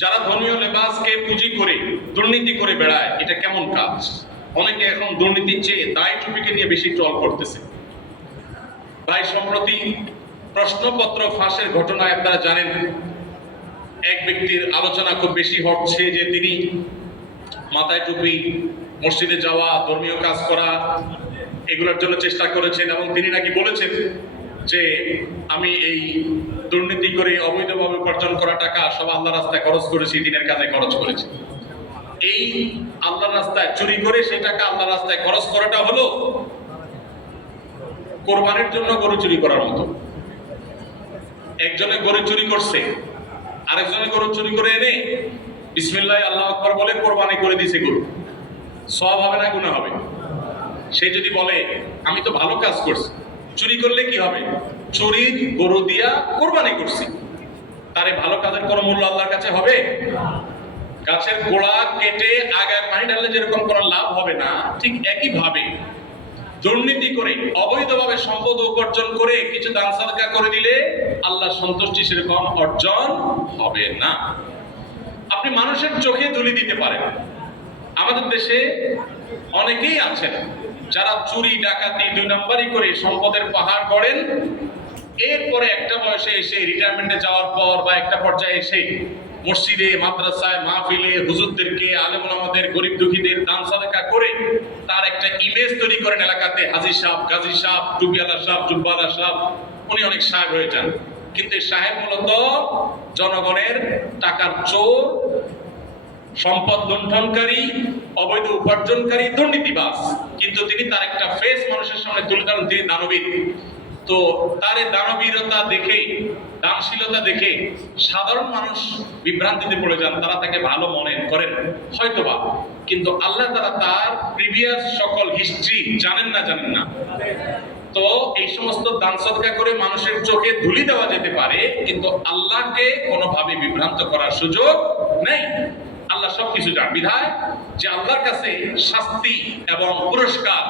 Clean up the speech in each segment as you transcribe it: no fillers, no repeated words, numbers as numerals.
যারা ধর্মীয় লেবাসকে পুঁজি করে দুর্নীতি করে বেড়ায়, এটা কেমন কাজ? অনেকে এখন দুর্নীতির চেয়ে দায় টুপিকে নিয়ে বেশি ট্রল করতেছে। ভাই, সম্প্রতি প্রশ্নপত্র ফাঁসের ঘটনায় আপনারা জানেন, এক ব্যক্তির আলোচনা খুব বেশি হচ্ছে যে তিনি মাথায় টুপি, মসজিদে যাওয়া, ধর্মীয় কাজ করা, এগুলোর জন্য চেষ্টা করেছেন এবং তিনি নাকি বলেছেন যে আমি এই দুর্নীতি করে অবৈধভাবে উপার্জন করা টাকা সব আল্লাহর রাস্তায় খরচ করেছি, দিনের কাজে খরচ করেছি। এই আল্লাহর রাস্তায় চুরি করে সেই টাকা আল্লাহর রাস্তায় খরচ করাটা হলো কোরবানির জন্য গরু চুরি করার মতো। একজনে গরু চুরি করছে, আরেকজনে গরু চুরি করে এনে বিসমিল্লাহ আল্লাহু আকবার বলে কোরবানি করে দিয়েছে গরু। সওয়াব হবে না গুনাহ হবে? সে যদি বলে আমি তো ভালো কাজ করছি, চুরি করলে কি হবে? চুরির গরু দিয়া কোরবানি করছি, তারে ভালো কাজের কোনো মূল্য আল্লাহর কাছে হবে? গাছের গোড়া কেটে আগায় পানি ঢাললে যেরকম কোনো লাভ হবে না, ঠিক একই ভাবে দুর্নীতি করে অবৈধভাবে সম্পদ উপার্জন করে কিছু দান সাদকা করে দিলে আল্লাহ সন্তুষ্টি সেরকম অর্জন হবে না। আপনি মানুষের চোখে ধুলি দিতে পারেন। আমাদের দেশে অনেকেই আছেন যারা চুরি ডাকাতি 2 নম্বরই করে সম্পদের পাহাড় গড়েন। এরপরে একটা বয়সে এসে রিটায়ারমেন্টে যাওয়ার পর বা একটা পর্যায়ে এসে মসজিদে, মাদ্রাসায়, মাহফিলে হুজুরদেরকে, আলেম ওলামাদের, গরিব দুঃখীদের দান সাদকা করে তার একটা ইমেজ তৈরি করেন এলাকাতে। হাজী সাহেব, গাজী সাহেব, টুপিওয়ালা সাহেব, জুব্বাওয়ালা সাহেব, উনি অনেক সাহেব হয়ে যান। কিন্তু এই সাহেব মূলত জনগণের টাকার চোর, সম্পদ লুণ্ঠনকারী, অবৈধ উপার্জনকারী, দুর্নীতিবাজ। কিন্তু তিনি তার একটা ফেস মানুষের সামনে তুলে ধরেন, তিনি দানবীর। তো তার এই দানবীরতা দেখে, দানশীলতা দেখে সাধারণ মানুষ বিভ্রান্তিতে পড়ে যান, তারা তাকে ভালো মনে করেন হয়তোবা, কিন্তু আল্লাহ তাআলা তার প্রিভিয়াস সকল হিস্ট্রি জানেন না। তো এই সমস্ত দান সদকা করে মানুষের চোখে ধুলি দেওয়া যেতে পারে, কিন্তু আল্লাহকে কোনোভাবে বিভ্রান্ত করার সুযোগ নেই। আল্লাহ সবকিছু জানেন। বিধায় যে আল্লাহর কাছে শাস্তি এবং পুরস্কার,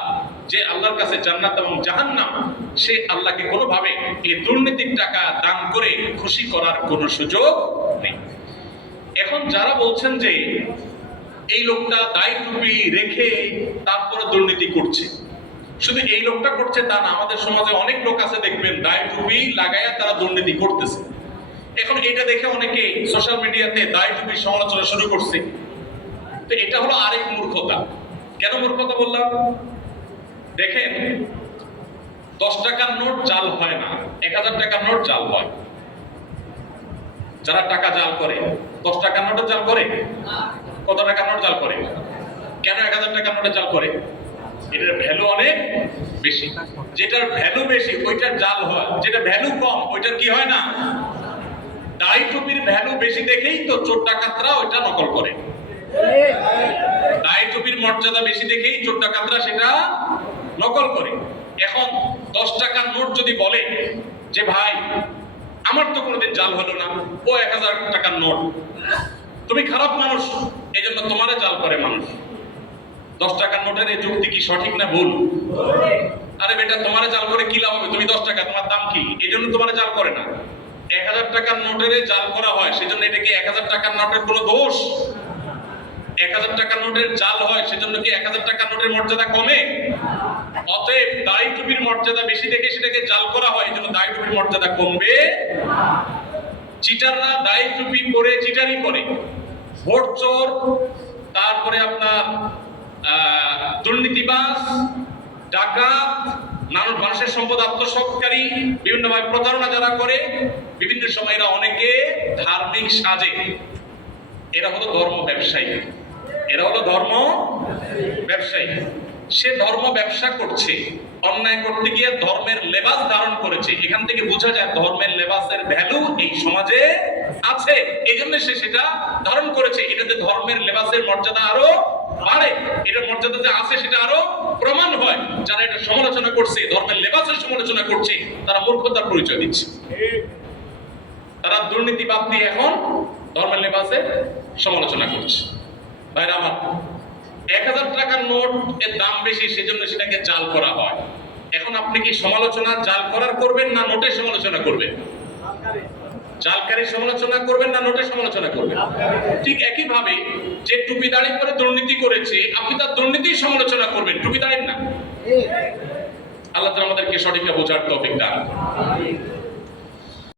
যে আল্লাহর কাছে জান্নাত এবং জাহান্নাম, সে আল্লাহকে কোনোভাবে এই দুর্নীতির টাকা দান করে খুশি করার কোনো সুযোগ নেই। এখন যারা বলছেন যে এই লোকটা দায় টুপি রেখে তারপরে দুর্নীতি করছে, শুধু এই লোকটা করছে তা না, আমাদের সমাজে অনেক লোক আছে দেখবেন দায় টুপি লাগাইয়া তারা দুর্নীতি করতেছে। এখন এটা দেখে অনেকে সোশ্যাল মিডিয়াতে দায় টুপির সমালোচনা শুরু করছে। তো এটা হলো আরেক মূর্খতা। কেন মূর্খতা বললাম? দেখেন, 10 টাকার নোট জাল হয় না, 1000 টাকার নোট জাল হয়। যারা টাকা জাল করে 10 টাকার নোটও জাল করে, কত টাকার নোট জাল করে? কেন 1000 টাকার নোটে জাল করে? এটার ভ্যালু অনেক বেশি। যেটার ভ্যালু বেশি ওইটার জাল হয়, যেটা ভ্যালু কম ওইটার কি হয় না। দায় টুপির ভ্যালু বেশি দেখেই তো চোর ডাকাতরা ওইটা নকল করে। দায় টুপির মর্যাদা বেশি দেখেই চোর ডাকাতরা সেটা নকল করে। এখন 10 টাকার নোট যদি বলে যে ভাই আমার তো কোনোদিন জাল হলো না, ও 1000 টাকার নোট, তুমি খারাপ মানুষ এই জন্য তোমারে জাল করে মানুষ। 10 টাকার নোটের এই যুক্তি কি সঠিক না ভুল? আরে বেটা, তোমারে জাল করে কি লাভ হবে? তুমি 10 টাকা, তোমার দাম কি? এই জন্য তোমারে জাল করে না। 1000 টাকার নোটের জাল করা হয়, সেজন্য এটা কি 1000 টাকার নোটের কোনো দোষ? 1000 টাকার নোটের জাল হয় সেজন্য কি 1000 টাকার নোটের মর্যাদা কমে? অতএব দায় টুপির মর্যাদা বেশি দেখে সেটাকে জাল করা হয়, এজন্য দায় টুপির মর্যাদা কমবে। চিটাররা দায় টুপি পরে চিটারি করে, ভোট চোর, তারপরে আপনার দুর্নীতিবাজ, ডাকাত, মানুষের সম্পদ আত্মসাৎকারী, বিভিন্নভাবে প্রতারণা যারা করে, বিভিন্ন সময় এরা অনেকে ধার্মিক সাজে। এরা হলো ধর্ম ব্যবসায়ী। এরা হলো ধর্ম ব্যবসায়ী। সে ধর্ম ব্যবসা করছে, অন্যায় করতে গিয়ে ধর্মের লেবাস ধারণ করেছে। এখান থেকে বোঝা যায় ধর্মের লেবাসের ভ্যালু এই সমাজে আছে, এই জন্য সে সেটা ধারণ করেছে। এটাতে ধর্মের লেবাসের মর্যাদা আরো বাড়ে, এটার মর্যাদা যে আছে সেটা আরো প্রমাণ হয়। যারা এটা সমালোচনা করছে, ধর্মের লেবাসের সমালোচনা করছে, তারা মূর্খতার পরিচয় দিচ্ছে। তারা দুর্নীতিবাদ দিয়ে এখন ধর্মের লেবাসের সমালোচনা করছে। ভাইরা আমার, 1000 টাকার নোট এর দাম বেশি, সেজন্য সেটাকে জাল করা হয়। এখন আপনি কি সমালোচনা জাল করার করবেন না নোটের সমালোচনা করবেন? জালকারী সমালোচনা করবেন না নোটের সমালোচনা করবেন? ঠিক একইভাবে যে টুপি দাড়ি পরে দুর্নীতি করেছে আপনি তার দুর্নীতির সমালোচনা করবেন, টুপি দাঁড়িয়ে না। আল্লাহ তাআলা আমাদেরকে সঠিকটা বোঝার তৌফিক দান।